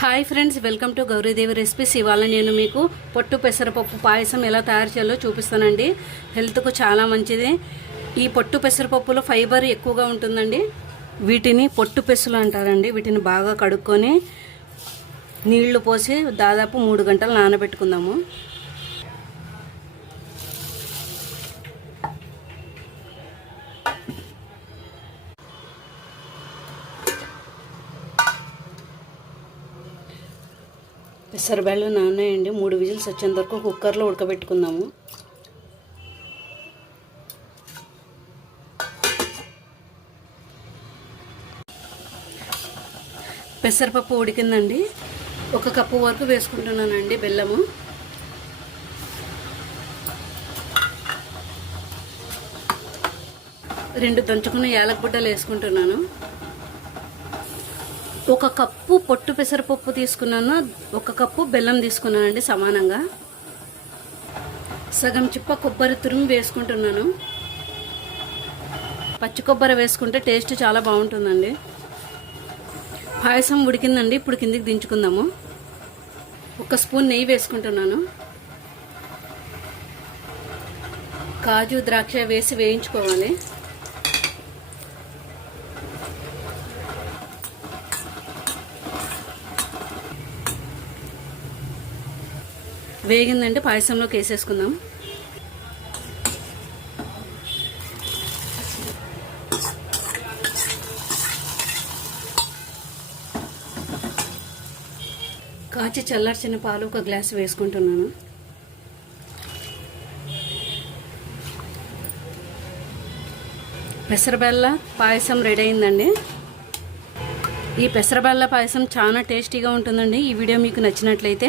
Hi friends welcome to Gauri Devi recipes. ఇవాళ నేను మీకు పొట్టు పెసరపప్పు పాయసం ఎలా తయారు చేయాలో చూపిస్తానండి. హెల్త్కు చాలా మంచిది. ఈ పొట్టు పెసరపప్పులో ఫైబర్ ఎక్కువగా ఉంటుందండి. వీటిని పొట్టు పెసులు అంటారండి. వీటిని బాగా కడుక్కొని నీళ్ళు పోసి దాదాపు మూడు గంటలు నానబెట్టుకుందాము. పెసరబ్యాళ్ళు నానాయండి మూడు విజిల్స్ వచ్చేంత వరకు కుక్కర్లో ఉడకబెట్టుకుందాము. పెసరపప్పు ఉడికిందండి. ఒక కప్పు వరకు వేసుకుంటున్నానండి బెల్లము. రెండు దంచుకున్న యాలకబుడ్డలు వేసుకుంటున్నాను. ఒక కప్పు పొట్టు పెసరపప్పు తీసుకున్నాను? ఒక కప్పు బెల్లం తీసుకున్నానండి సమానంగా. సగం చిప్ప కొబ్బరి తురుము వేసుకుంటున్నాను. పచ్చి కొబ్బరి వేసుకుంటే టేస్ట్ చాలా బాగుంటుందండి. పాయసం ఉడికిందండి ఇప్పుడు కిందికి దించుకుందాము. ఒక స్పూన్ నెయ్యి వేసుకుంటున్నాను. కాజు ద్రాక్ష వేసి వేయించుకోవాలి. వేగిందంటే పాయసంలోకి వేసేసుకుందాం. కాచి చల్లార్చిన పాలు ఒక గ్లాస్ వేసుకుంటున్నాను. పెసరబెల్ల పాయసం రెడీ అయిందండి. ఈ పెసరబెల్ల పాయసం చాలా టేస్టీగా ఉంటుందండి. ఈ వీడియో మీకు నచ్చినట్లయితే